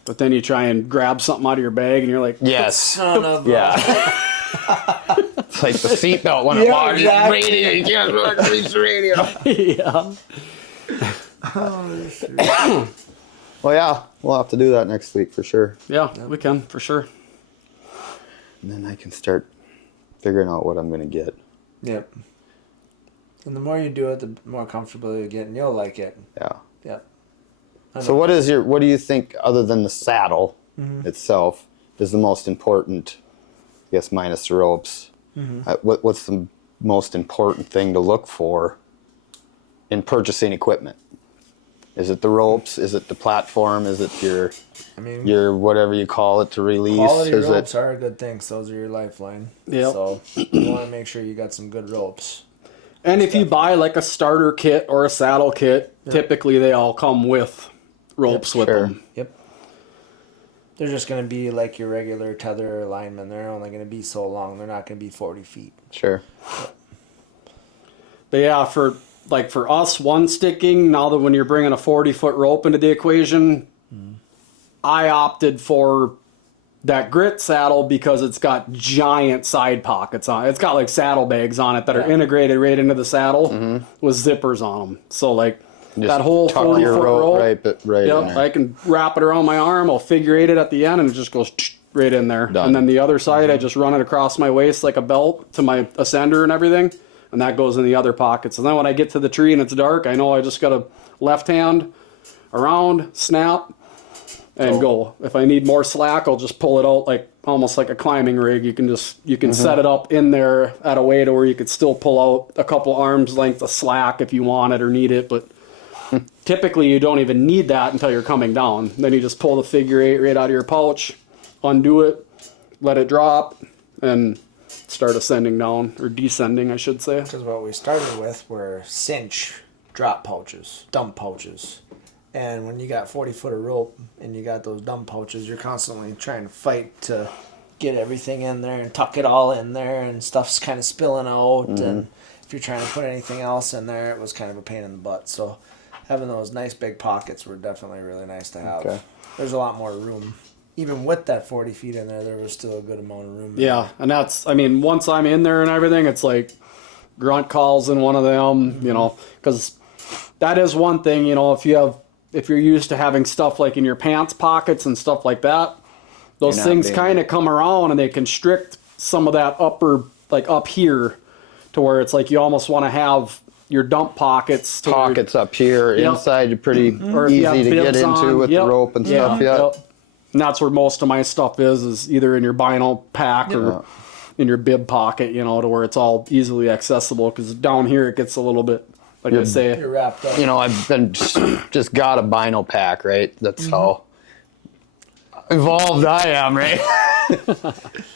But then you try and grab something out of your bag, and you're like, yes, son of yeah. It's like the seatbelt when it walks. exactly. Radio, you can't reach the radio. yeah. Well, yeah, we'll have to do that next week for sure. Yeah, we can for sure. And then I can start figuring out what I'm going to get. Yep. And the more you do it, the more comfortable you get, and you'll like it. Yeah. Yep. So what do you think, other than the saddle itself, is the most important, I guess minus the ropes, what's the most important thing to look for in purchasing equipment? Is it the ropes? Is it the platform? Is it your whatever you call it to release? Quality ropes are a good thing. So those are your lifeline. Yep. So you want to make sure you got some good ropes. And if you buy like a starter kit or a saddle kit, typically they all come with ropes with them. Yep. They're just going to be like your regular tether linemen. They're only going to be so long. They're not going to be 40 feet. Sure. But yeah, for us one sticking, now that when you're bringing a 40-foot rope into the equation, I opted for that grit saddle because it's got giant side pockets on it. It's got like saddlebags on it that are integrated right into the saddle with zippers on them. So like Just that whole tuck 40-foot your rope, right in there. I can wrap it around my arm. I'll figure eight it at the end, and it just goes right in there. Done. And then the other side, I just run it across my waist like a belt to my ascender and everything, and that goes in the other pockets. And then when I get to the tree and it's dark, I know I just got to left hand around, snap, and go. If I need more slack, I'll just pull it out like almost like a climbing rig. You can set it up in there at a way to where you could still pull out a couple arms length of slack if you want it or need it, but typically you don't even need that until you're coming down. Then you just pull the figure eight right out of your pouch, undo it, let it drop, and start ascending down, or descending I should say. Because what we started with were cinch drop pouches, dump pouches. And when you got 40-foot of rope and you got those dump pouches, you're constantly trying to fight to get everything in there and tuck it all in there, and stuff's kind of spilling out. And if you're trying to put anything else in there, it was kind of a pain in the butt. So having those nice big pockets were definitely really nice to have. Okay. There's a lot more room. Even with that 40 feet in there was still a good amount of room. Yeah, and that's, I mean, once I'm in there and everything, it's like grunt calls in one of them, you know, because that is one thing, you know, if you're used to having stuff like in your pants pockets and stuff like that, those things kind of come around and they constrict some of that upper, like up here, to where it's like you almost want to have your dump pockets up here. Inside you're pretty easy to get into with the rope and stuff. And that's where most of my stuff is either in your vinyl pack or in your bib pocket, you know, to where it's all easily accessible, because down here it gets a little bit, like I say, you're wrapped up. You know, I've been just got a vinyl pack, right? That's how evolved I am, right?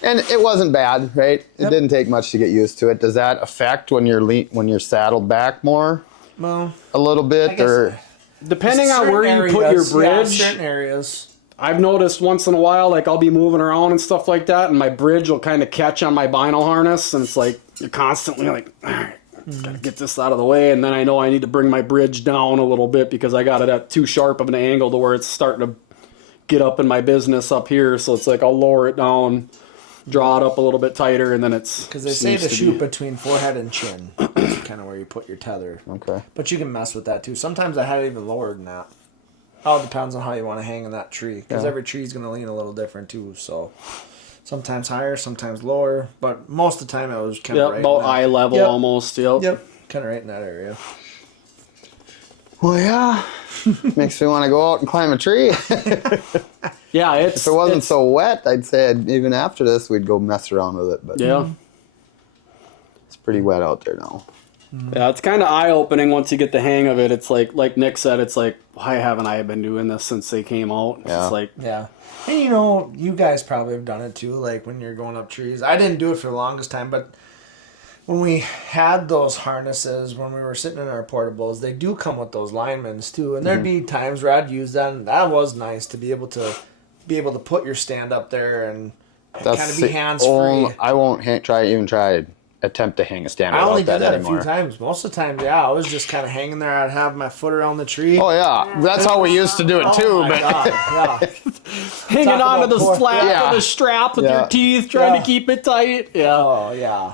And it wasn't bad, right? It didn't take much to get used to it. Does that affect when you're saddled back more? Well, a little bit, or depending on where you put your bridge. Certain areas. I've noticed once in a while, like I'll be moving around and stuff like that, and my bridge will kind of catch on my vinyl harness, and it's like you're constantly like, all right, gotta get this out of the way, and then I know I need to bring my bridge down a little bit because I got it at too sharp of an angle to where it's starting to get up in my business up here. So it's like I'll lower it down, draw it up a little bit tighter, and then it's because they say to shoot between forehead and chin. That's kind of where you put your tether. Okay. But you can mess with that too. Sometimes I had it even lower than that. All depends on how you want to hang in that tree, because every tree is going to lean a little different too. So sometimes higher, sometimes lower, but most of the time it was kind of right about eye level almost. Yep. Kind of right in that area. Well, yeah. Makes me want to go out and climb a tree. Yeah, If it wasn't so wet, I'd say even after this, we'd go mess around with it. But yeah. it's pretty wet out there now. Yeah, it's kind of eye-opening once you get the hang of it. It's like Nick said, it's like, why haven't I been doing this since they came out? It's Yeah. like, Yeah. And you know, you guys probably have done it too, like when you're going up trees. I didn't do it for the longest time, but when we had those harnesses, when we were sitting in our portables, they do come with those linemans too. And there'd be times where I'd use that, and that was nice to be able to put your stand up there and kind of be hands free. I won't attempt to hang a stand I only without did that that anymore. a few times. Most of the time, yeah, I was just kind of hanging there. I'd have my foot around the tree. Oh yeah, that's how we used to do it too. my But God, yeah. hanging Talk onto about the poor- flap Yeah. of the strap with Yeah. your teeth, trying Yeah. to keep it tight. Yeah. Oh, yeah.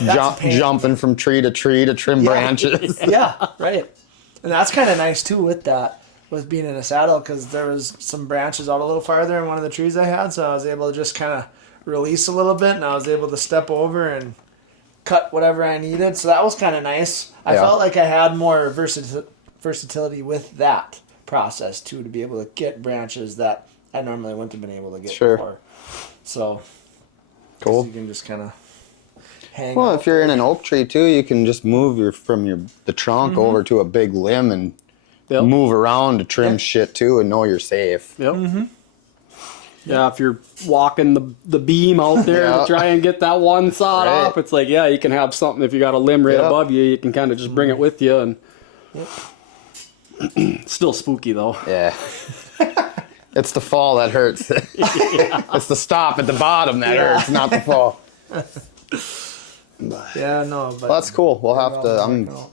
That's a pain. jumping from tree to trim branches. Yeah, right. And that's kind of nice too with that, with being in a saddle, because there was some branches out a little farther in one of the trees I had, so I was able to just kind of release a little bit, and I was able to step over and cut whatever I needed. So that was kind of nice. I Yeah. felt like I had more versatility with that process too, to be able to get branches that I normally wouldn't have been able to get Sure. before. So Cool. you can just kind of hang. Well, out. if you're in an oak tree too, you can just move the trunk over to a big limb and Yep. move around to trim Yeah. shit too, and know you're safe. Yep. Yeah, if you're walking the beam out there Yeah. to try and get that one sawed Right. off, it's like, yeah, you can have something. If you got a limb right Yep. above you, you can kind of just bring it with you. And still spooky though. Yeah. It's the fall that hurts. It's the stop at the bottom that hurts, not the fall. Yeah, no, but Well, that's cool. We'll have to. I'm Well,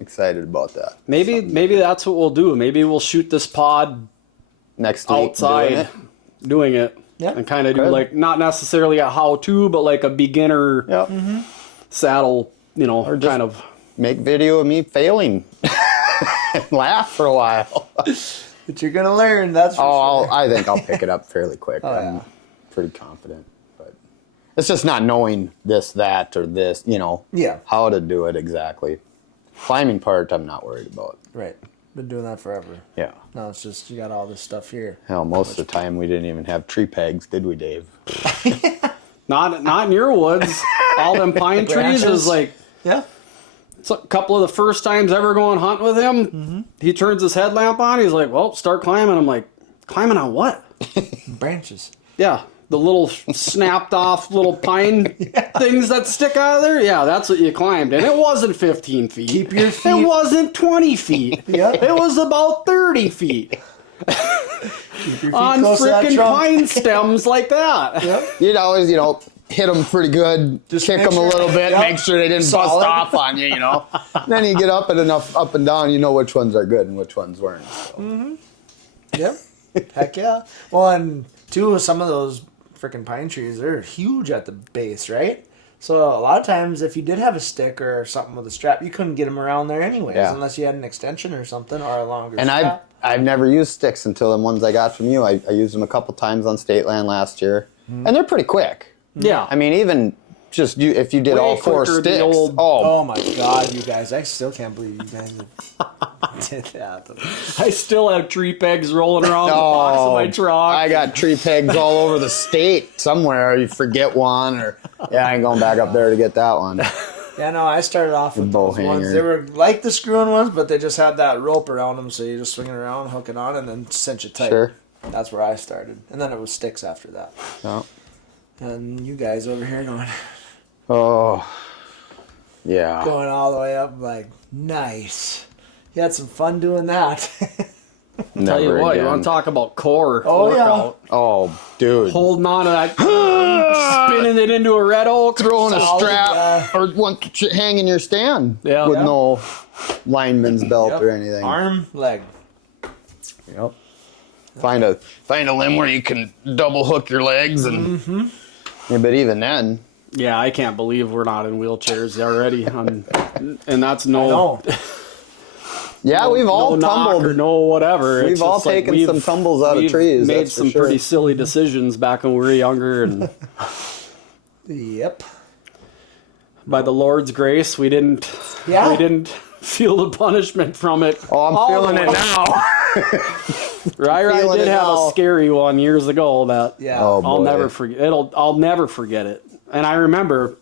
excited about that. Maybe that's what we'll do. Maybe we'll shoot this pod Next week, outside doing it. Yeah. And kind of do Good. like not necessarily a how-to, but like a beginner Yep. saddle, just- kind of. Make video of me failing. And laugh for a while. but you're gonna learn. That's for sure. I think I'll pick it up fairly quick. Oh, I'm yeah. pretty confident. But it's just not knowing this, that, or this, Yeah. how to do it exactly. Climbing part, I'm not worried about. Right. Been doing that forever. Yeah. No, it's just you got all this stuff here. Hell, most of the time we didn't even have tree pegs, did we, Dave? Not in your woods. All them pine trees Branches. is like Yeah. it's a couple of the first times ever going hunting with him. Mm-hmm. He turns his headlamp on. He's like, "Well, start climbing." I'm like, "Climbing on what?" Branches. Yeah, the little snapped off little pine things that stick out of there. Yeah, that's what you climbed, and it wasn't 15 feet. Keep your feet- It wasn't 20 feet. Yeah. It was about 30 feet Keep your feet on close to that freaking trunk. pine stems like that. Yep. You'd always, hit them pretty good, Just kick make them a sure- little bit, Yep. make sure they didn't Solid. bust off on you, Then you get up and down, you know which ones are good and which ones weren't. So. Yep. Heck yeah. Well, and two, some of those freaking pine trees, they're huge at the base, right? So a lot of times, if you did have a stick or something with a strap, you couldn't get them around there anyways, Yeah. unless you had an extension or something or a longer And strap. I've never used sticks until the ones I got from you. I used them a couple times on state land last year, and they're pretty quick. Yeah, I mean, even just if you did Way all four quicker than sticks, old- Oh my God, you guys! I still can't believe you guys did that. I still have tree pegs rolling around the box of my truck. I got tree pegs all over the state somewhere. You forget one, or I ain't going back up there to get that one. Yeah, no, I started off with bow those ones. hanger. They were like the screwing ones, but they just had that rope around them, so you just swing it around, hook it on, and then cinch it tight. Sure. That's where I started, and then it was sticks after that. No. And you guys over here Oh, yeah. going all the way up, like nice. You had some fun doing that. Tell you Never what, you again. want to talk about core Oh, yeah. workout. Oh, dude. Holding on to that, spinning it into a red oak. Throwing a Solid, strap or one hanging your stand Yeah. with Yeah. no lineman's belt Yep. or anything. Arm, leg. Yep. Find a limb where you can double hook your legs and. Yeah, but even then, Yeah, I can't believe we're not in wheelchairs already. And that's No. yeah, we've all no knock tumbled. or no whatever. We've It's all just like taken some tumbles out of we've trees. Made that's for some sure. pretty silly decisions back when we were younger, and Yep. by the Lord's grace, we didn't. Yeah. We didn't feel the punishment from it. Oh, I'm all feeling the it way. now. I feeling did it have now. a scary one years ago that Yeah. Oh, I'll boy. never forget. I'll never forget it. And I remember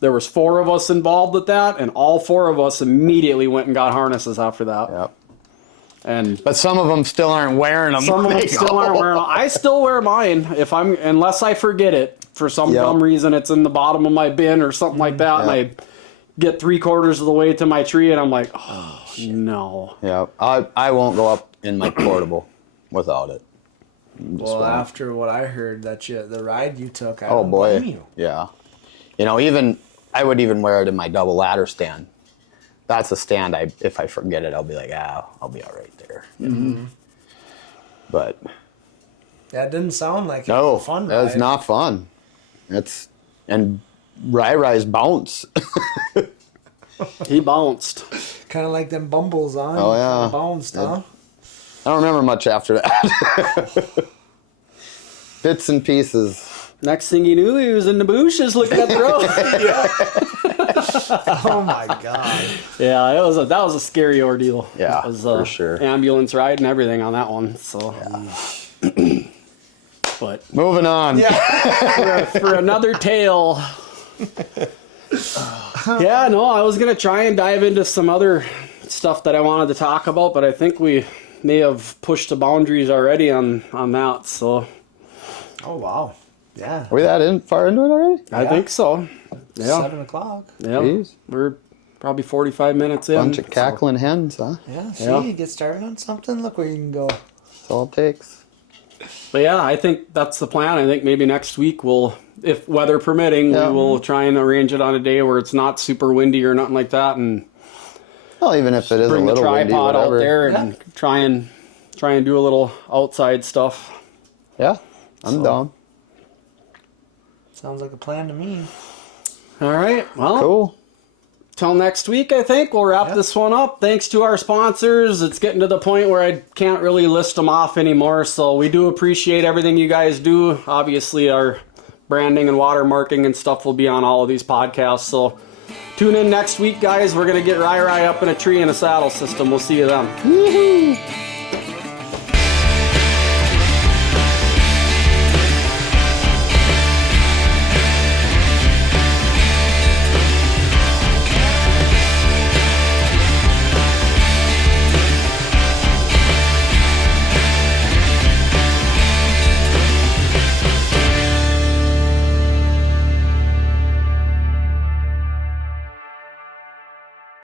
there was 4 of us involved with that, and all 4 of us immediately went and got harnesses after that. Yep. And But some of them still aren't wearing them. some of them still aren't wearing them. I still wear mine unless I forget it for some Yep. dumb reason. It's in the bottom of my bin or something like that, and I get 3/4 of the way to my tree, and I'm like, oh no. Yeah, I won't go up in my portable without it. Well, after what I heard the ride you took, I Oh don't boy, blame you. yeah. You know, I would even wear it in my double ladder stand. That's a stand. If I forget it, I'll be like, I'll be all right there. Mm-hmm. But That didn't sound like no, a fun ride. that's not fun. And Rai-Rai's bounce. He bounced. Kind of like them bumbles on. Oh, yeah. Kinda bounced, huh? I don't remember much after that. Bits and pieces. Next thing you knew, he was in the bushes looking at the road. Oh my god. Yeah, that was a scary ordeal. Yeah, it was, for sure. Ambulance ride and everything on that one. So, but Moving on. for another tale. Yeah, no, I was gonna try and dive into some other stuff that I wanted to talk about, but I think we may have pushed the boundaries already on that. So, Oh wow. Yeah. Are we that far into it already? I think so. Yeah, 7 o'clock. yeah, Jeez. we're probably 45 minutes in. Bunch of cackling hens, huh? Yeah. See, Yeah. you get started on something. Look where you can go. That's all it takes. But yeah, I think that's the plan. I think maybe next week if weather permitting, Yeah. we will try and arrange it on a day where it's not super windy or nothing like that, and Well, even if it is a bring the little windy, tripod out whatever. there and try and do a little outside stuff. Yeah, I'm down. Sounds like a plan to me. All right, well, Cool. till next week, I think we'll wrap this one up. Thanks to our sponsors. It's getting to the point where I can't really list them off anymore, so we do appreciate everything you guys do. Obviously, our branding and watermarking and stuff will be on all of these podcasts, so tune in next week, guys. We're going to get Rai up in a tree in a saddle system. We'll see you then. Woohoo!